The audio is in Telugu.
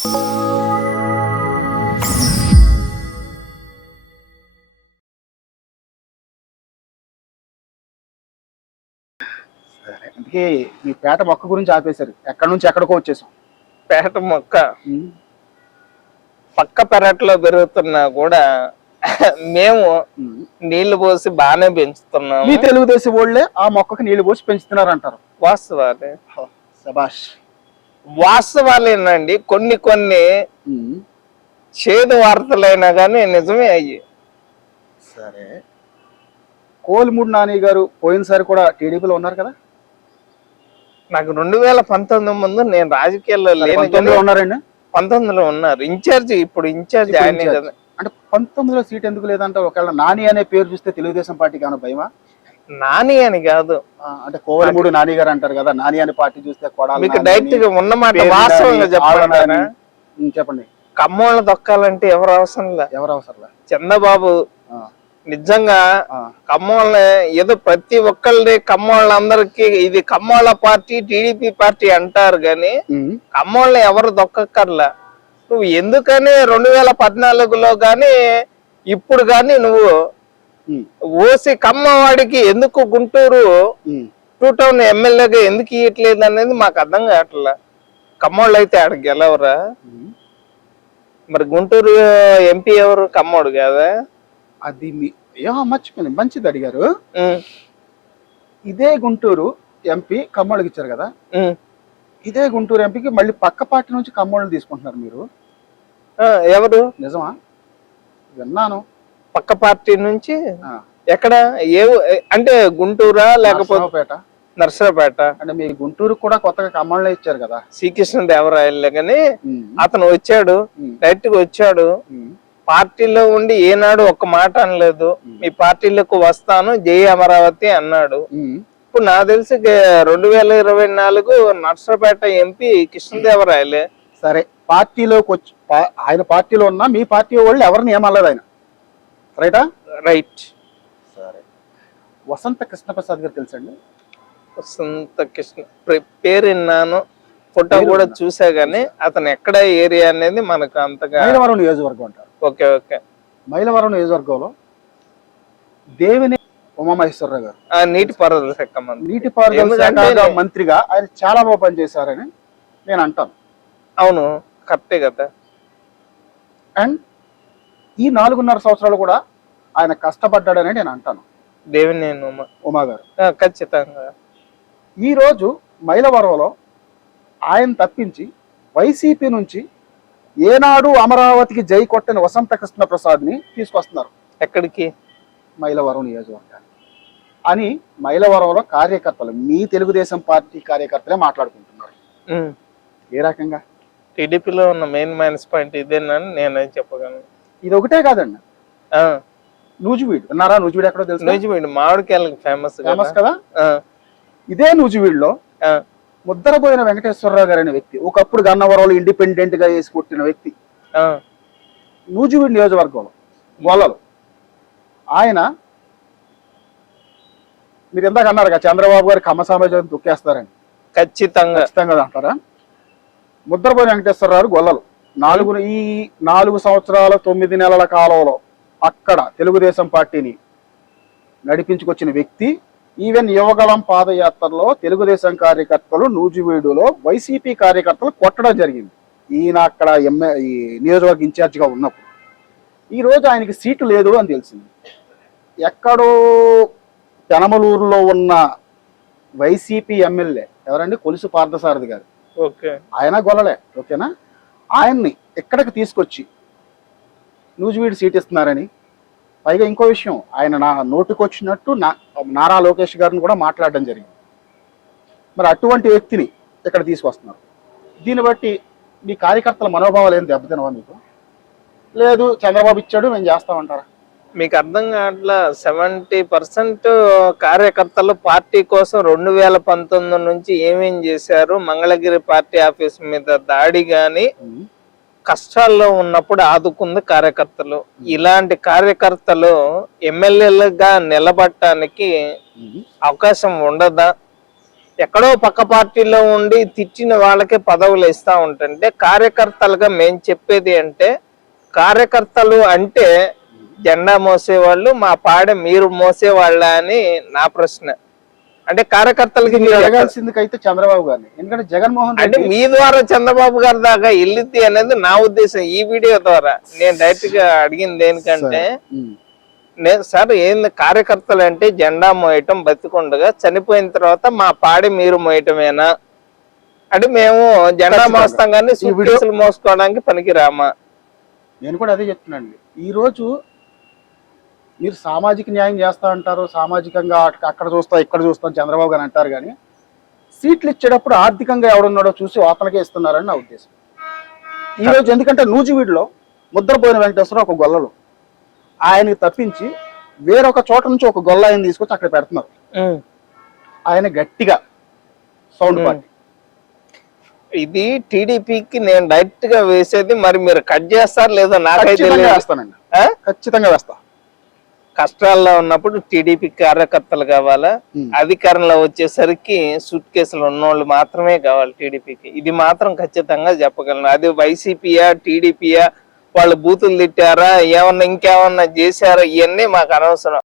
సరే, అందుకే మీ పేట మొక్క గురించి ఆపేశారు. ఎక్కడి నుంచి ఎక్కడికో వచ్చేసాం. పేట మొక్క పక్క పెరట్లో పెరుగుతున్నా కూడా మేము నీళ్లు పోసి బాగానే పెంచుతున్నాము. మీ తెలుగుదేశం వాళ్ళే ఆ మొక్కకు నీళ్లు పోసి పెంచుతున్నారు అంటారు. వాస్తవాలే, శభాష్. వాస్తవాలేనండి. కొన్ని కొన్ని చేదు వార్తలైనా కానీ నిజమే అయ్యి. సరే, కోలిమూడి నాని గారు పోయినసారి కూడా టీడీపీలో ఉన్నారు కదా? నాకు 2019 ముందు నేను రాజకీయాల్లో లేను. ఉన్నారండి? 19లో ఉన్నారు. ఇన్ఛార్జ్ ఇప్పుడు ఇన్ఛార్జ్ ఆయనే కదా. అంటే 19లో సీట్ ఎందుకు లేదంటే, ఒకవేళ నాని అనే పేరు చూస్తే తెలుగుదేశం పార్టీకి ఏమైనా భయమా? నాని అని కాదు, అంటే కోవలమూడి నాని గారు అంటారు కదా, నాని అనే పార్టీ చూస్తే మీకు డైరెక్ట్ గా ఉన్నమాట వాస్తవంగా చెప్పండి. కమ్మోళ్ళ దొక్కాలంటే ఎవరు అవసరం లే. ఎవరు అవసరం లే. చంద్రబాబు నిజంగా కమ్మోళ్ళని ఏదో ప్రతి ఒక్కళ్ళని కమ్మోళ్ళందరికీ ఇది కమ్మోళ్ళ పార్టీ టీడీపీ పార్టీ అంటారు గాని కమ్మోళ్ళని ఎవరు దొక్కర్లా. నువ్వు ఎందుకని 2014లో గాని ఇప్పుడు గాని నువ్వు ఓసి కమ్మవాడికి ఎందుకు గుంటూరు 2 టౌన్ ఎమ్మెల్యేగా ఎందుకు ఇవ్వట్లేదు అనేది మాకు అర్థం కావట్లా. కమ్మోళ్ళు అయితే ఆడికి గెలవరా? మరి గుంటూరు ఎంపీ ఎవరు? కమ్మోడు కదా. అది మర్చిపోయింది, మంచిది అడిగారు. ఇదే గుంటూరు ఎంపీ కమ్మోళ్ళకి ఇచ్చారు కదా, ఇదే గుంటూరు ఎంపీకి మళ్ళీ పక్క పార్టీ నుంచి కమ్మోళ్ళని తీసుకుంటున్నారు మీరు. ఎవరు? నిజమా? విన్నాను. పక్క పార్టీ నుంచి ఎక్కడ? అంటే గుంటూరా లేకపోతే నర్సరావుపేట? అంటే మీ గుంటూరు కూడా కొత్తగా కమ్మోళ్ళే ఇచ్చారు కదా. శ్రీకృష్ణదేవరాయలే గాని అతను వచ్చాడు, డైరెక్ట్ గా వచ్చాడు. పార్టీలో ఉండి ఏనాడు ఒక్క మాట అనలేదు. మీ పార్టీలకు వస్తాను, జై అమరావతి అన్నాడు. ఇప్పుడు నాకు తెలిసి 2024 నర్సరావుపేట ఎంపీ కృష్ణదేవరాయలే. సరే, పార్టీలోకి వచ్చి ఆయన పార్టీలో ఉన్న మీ పార్టీ వాళ్ళు ఎవరిని ఏమనలేదు ఆయన, రైటా? రైట్. సరే, వసంత కృష్ణప్రసాద్ గారు తెలుసండి? వసంత కృష్ణ పేరు విన్నాను, ఫోటో కూడా చూసా గానీ అతను ఎక్కడ ఏరియా అనేది మనకు అంతగా. మైలవరం నియోజకవర్గం అంటారు. Okay okay. మైలవరం నియోజకవర్గంలో దేవిని ఉమామహేశ్వరరావు గారు నీటిపారుదల శాఖ మంత్రిగా ఆయన చాలా బాగా పనిచేశారని నేను అంటాను. అవును, కరెక్టే కదా. అండ్ ఈ 4.5 సంవత్సరాలు కూడా ఆయన కష్టపడ్డాడని నేను అంటాను. దేవినేని ఉమా గారు ఖచ్చితంగా. ఈ రోజు మైలవరంలో ఆయన తప్పించి వైసీపీ నుంచి ఏనాడు అమరావతికి జై కొట్టిన వసంత కృష్ణ ప్రసాద్ ని తీసుకొస్తున్నారు. ఎక్కడికి? మైలవరం నియోజకవర్గానికి అని మైలవరంలో కార్యకర్తలు, మీ తెలుగుదేశం పార్టీ కార్యకర్తలే మాట్లాడుకుంటున్నారు. ఏ రకంగా? టీడీపీలో ఉన్న మెయిన్ మైనస్ పాయింట్ ఇదేనని నేనే చెప్పగలను. ఇది ఒకటే కాదండి, నూజివీడు విన్నారా? నూజివీడు ఎక్కడో తెలుసు? నూజివీడు మామిడికాయలకు ఫేమస్ కదా. ఇదే నూజివీడులో ముద్దరబోయిన వెంకటేశ్వరరావు గారు అనే వ్యక్తి, ఒకప్పుడు గన్నవరంలో ఇండిపెండెంట్ గా వేసి కొట్టిన వ్యక్తి, నూజివీడు నియోజకవర్గంలో గొల్లలు. ఆయన మీరు ఎందాక అన్నారు కదా చంద్రబాబు గారు కమ్మ సమాజం తొక్కేస్తారని. ఖచ్చితంగా అంటారా? ముద్దరబోయిన వెంకటేశ్వరరావు గొల్లలు ఈ 4 సంవత్సరాల 9 నెలల కాలంలో అక్కడ తెలుగుదేశం పార్టీని నడిపించుకొచ్చిన వ్యక్తి. ఈవెన్ యువగళం పాదయాత్రలో తెలుగుదేశం కార్యకర్తలు నూజివీడులో వైసీపీ కార్యకర్తలు కొట్టడం జరిగింది. ఈయన అక్కడ ఈ నియోజకవర్గ ఇన్ఛార్జిగా ఉన్నప్పుడు. ఈ రోజు ఆయనకి సీటు లేదు అని తెలిసింది. ఎక్కడో పెనమలూరులో ఉన్న వైసీపీ ఎమ్మెల్యే ఎవరండి? కొలుసు పార్థసారథి గారు. ఆయన గొల్లలే, ఓకేనా? ఆయన్ని ఎక్కడికి తీసుకొచ్చి నూజివీడు సీట్ ఇస్తున్నారని, పైగా ఇంకో విషయం, ఆయన నా నోటికొచ్చినట్టు నారా లోకేష్ గారిని కూడా మాట్లాడడం జరిగింది. మరి అటువంటి వ్యక్తిని ఇక్కడ తీసుకొస్తున్నారు. దీన్ని బట్టి మీ కార్యకర్తల మనోభావాలు ఏం దెబ్బతినవా మీకు? లేదు చంద్రబాబు ఇచ్చాడు మేము చేస్తామంటారా? మీకు అర్థం కావట్లా. 70% కార్యకర్తలు పార్టీ కోసం 2019 నుంచి ఏమేం చేశారు, మంగళగిరి పార్టీ ఆఫీస్ మీద దాడి గాని కష్టాల్లో ఉన్నప్పుడు ఆదుకుంది కార్యకర్తలు. ఇలాంటి కార్యకర్తలు ఎమ్మెల్యేలుగా నిలబడటానికి అవకాశం ఉండదా? ఎక్కడో పక్క పార్టీలో ఉండి తిట్టిన వాళ్ళకే పదవులు ఇస్తా ఉంటుంటే కార్యకర్తలుగా మేము చెప్పేది అంటే కార్యకర్తలు అంటే జెండా మోసేవాళ్ళు, మా పాడె మీరు మోసేవాళ్ళ అని నా ప్రశ్న. అంటే కార్యకర్తలకి మీరు అడగాల్సిందికైతే చంద్రబాబు గారిని, ఎందుకంటే జగన్మోహన్ అంటే రెడ్డి మీ ద్వారా చంద్రబాబు గారి దాకా వెళ్ళిద్ది అనేది నా ఉద్దేశం. ఈ వీడియో ద్వారా నేను డైరెక్ట్ గా అడిగింది దేనికంటే, నేను సార్ ఏంది కార్యకర్తలు అంటే జెండా మోయటం, బతికుండగా చనిపోయిన తర్వాత మా పాడి మీరు మోయటమేనా అంటే మేము జెండా మోస్తాం కానీ సూట్కేసులు మోసుకోవడానికి పనికి రామా? నేను కూడా అదే చెప్తున్నానండి. ఈ రోజు మీరు సామాజిక న్యాయం చేస్తా అంటారు, సామాజికంగా అక్కడ చూస్తా ఇక్కడ చూస్తాం చంద్రబాబు గారు అంటారు, కానీ సీట్లు ఇచ్చేటప్పుడు ఆర్థికంగా ఎవడున్నాడో చూసి అతనికే ఇస్తున్నారని నా ఉద్దేశం. ఈ రోజు ఎందుకంటే నూజివీడులో ముద్రపోయిన వెంకటేశ్వరరావు ఒక గొల్లలు, ఆయనకి తప్పించి వేరొక చోట నుంచి ఒక గొల్ల ఆయన తీసుకొచ్చి అక్కడ పెడుతున్నారు. ఆయన గట్టిగా సౌండ్ పార్టీ. ఇది టీడీపీకి నేను డైరెక్ట్ గా వేసేది, మరి మీరు కట్ చేస్తారు లేదో నాకైతే వేస్తానండి, ఖచ్చితంగా వేస్తా. కష్టాల్లో ఉన్నప్పుడు టీడీపీ కార్యకర్తలు కావాలా, అధికారంలో వచ్చేసరికి సూట్ కేసులు ఉన్నోళ్ళు మాత్రమే కావాలి టీడీపీకి. ఇది మాత్రం ఖచ్చితంగా చెప్పగలను. అది వైసీపీయా టీడీపీయా, వాళ్ళు బూతులు తిట్టారా, ఏమన్నా ఇంకేమన్నా చేశారా, ఇవన్నీ మాకు అనవసరం.